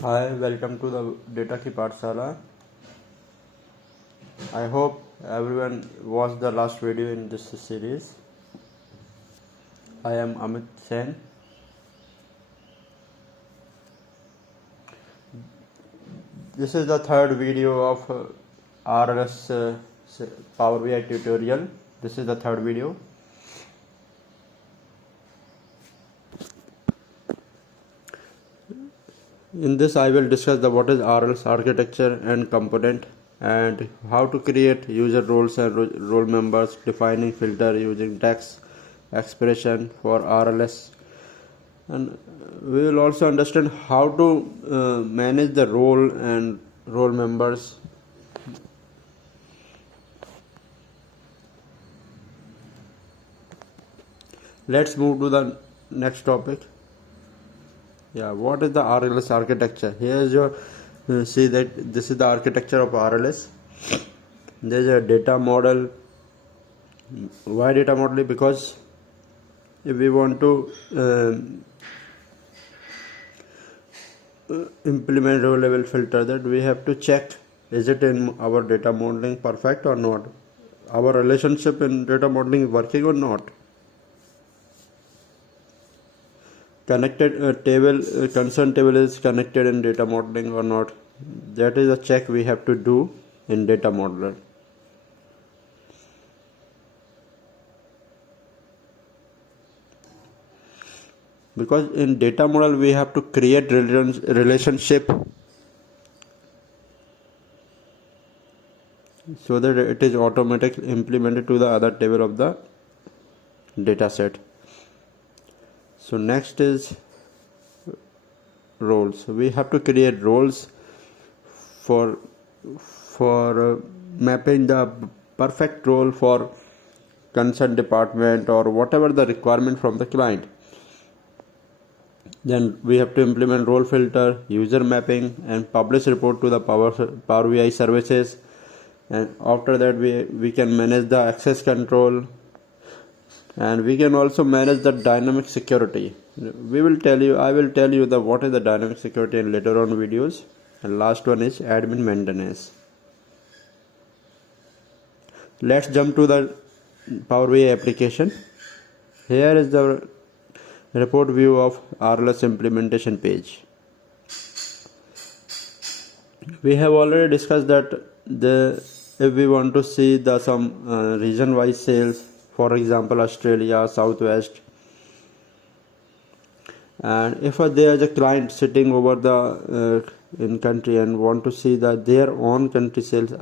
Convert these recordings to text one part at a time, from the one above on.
Hi, welcome to the Data Ki Pathshala. I hope everyone watched the last video in this series. I am Amit Sen. This is the third video of RLS Power BI tutorial. This is the third video. In this I will discuss what is RLS architecture and component, and how to create user roles and role members, defining filter using text expression for RLS, and we will also understand how to manage the role and role members. Let's move to the next topic. What is the RLS architecture? Here is your see that this is the architecture of RLS. There is a data model. Why data model? Because if we want to implement row level filter, that we have to check, is it in our data modeling perfect or not? Our relationship in data modeling is working or not? Connected table, concern table is connected in data modeling or not? That is a check we have to do in data modeler. Because in data model we have to create relationship so that it is automatically implemented to the other table of the data set. So next is roles. We have to create roles for mapping the perfect role for concerned department or whatever the requirement from the client. Then we have to implement role filter, user mapping, and publish report to the Power BI services. And after that we can manage the access control, and we can also manage the dynamic security. I will tell you what is the dynamic security in later on videos. And last one is admin maintenance. Let's jump to the Power BI application. Here is the report view of RLS implementation page. We have already discussed that if we want to see some region wise sales, for example Australia, Southwest, and if there is a client sitting over the in country and want to see their own country sales,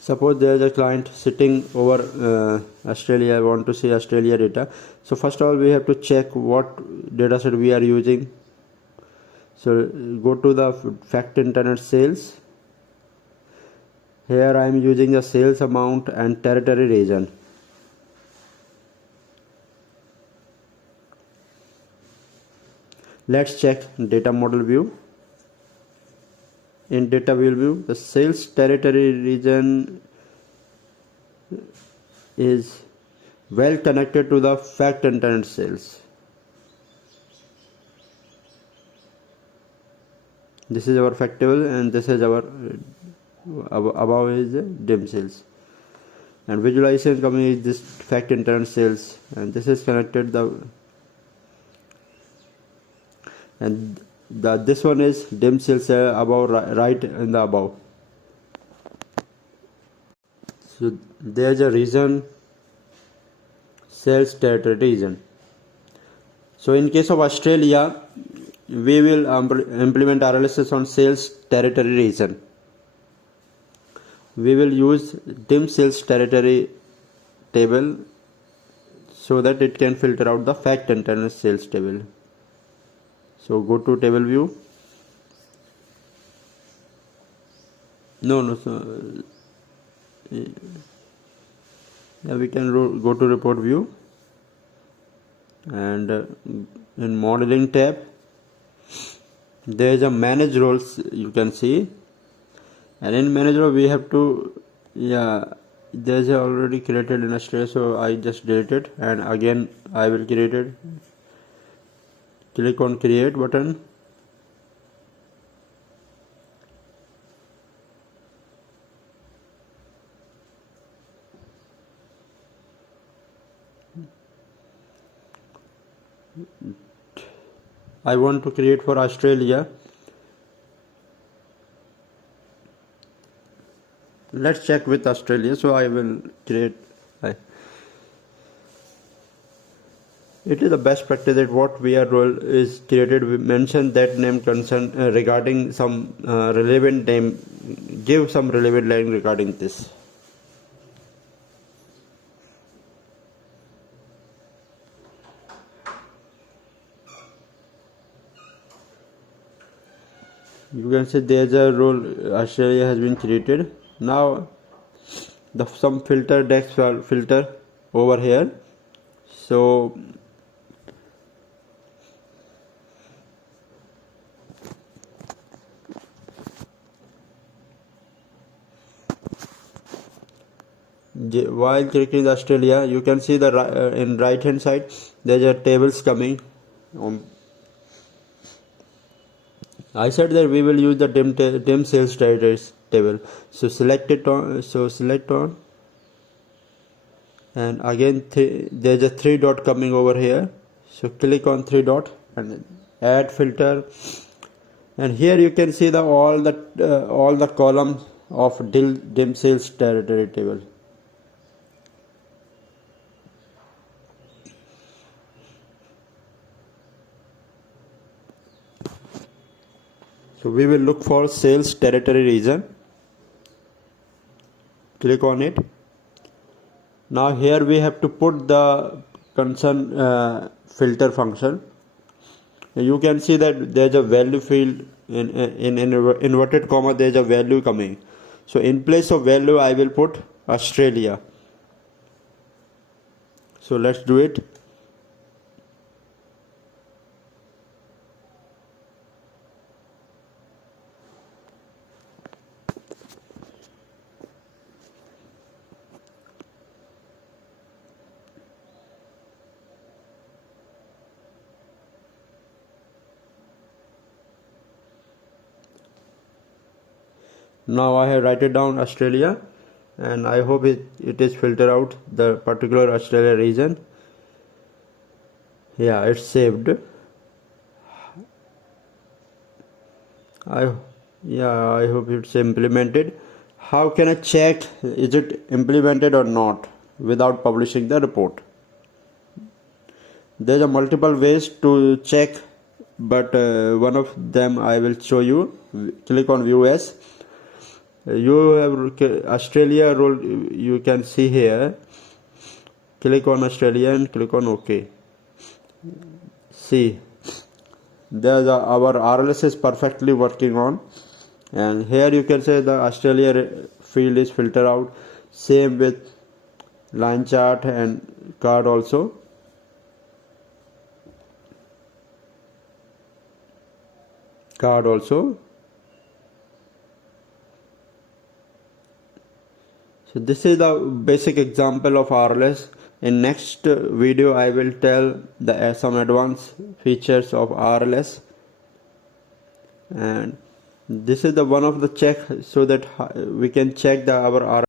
suppose there is a client sitting over Australia, I want to see Australia data. So first of all we have to check what data set we are using. So go to the fact internet sales. Here I am using the sales amount and territory region. Let's check data model view. In data view, the sales territory region is well connected to the fact internet sales. This is our fact table and this is our above is dim sales, and visualization coming is this fact internet sales, and this is connected this one is dim sales above, right in the above. So there is a region, sales territory region. So in case of Australia, we will implement RLS on sales territory region. We will use dim sales territory table so that it can filter out the fact internet sales table. So go to table view. We can go to report view, and in modeling tab there is a manage roles you can see, and in manage role we have to there's already created in Australia, so I just delete it, and again I will create it. Click on create button. I want to create for Australia. Let's check with Australia, so I will create. It is the best practice that what VR role is created, we mention that name concern regarding some relevant name, give some relevant line regarding this. You can see there's a role Australia has been created. Now some filter text filter over here. So while clicking Australia, you can see the in right hand side there's a tables coming. I said that we will use the dim sales territories table. So select it on. So select on, and again there's a 3 dot coming over here. So click on 3 dot and add filter. And here you can see all the columns of dim sales territory table. So we will look for sales territory region. Click on it. Now here we have to put the concern filter function. You can see that there's a value field in inverted comma, there's a value coming. So in place of value I will put Australia. So let's do it. Now I have written down Australia, and I hope it is filtered out the particular Australia region. Yeah, it's saved. I hope it's implemented. How can I check is it implemented or not without publishing the report? There's a multiple ways to check, but one of them I will show you. Click on view as. You have Australia role, you can see here. Click on Australia and click on OK. See, there's our RLS is perfectly working on, and here you can say the Australia field is filtered out. Same with line chart and card also. So this is the basic example of RLS. In next video I will tell some advanced features of RLS, and this is the one of the check so that we can check our RLS.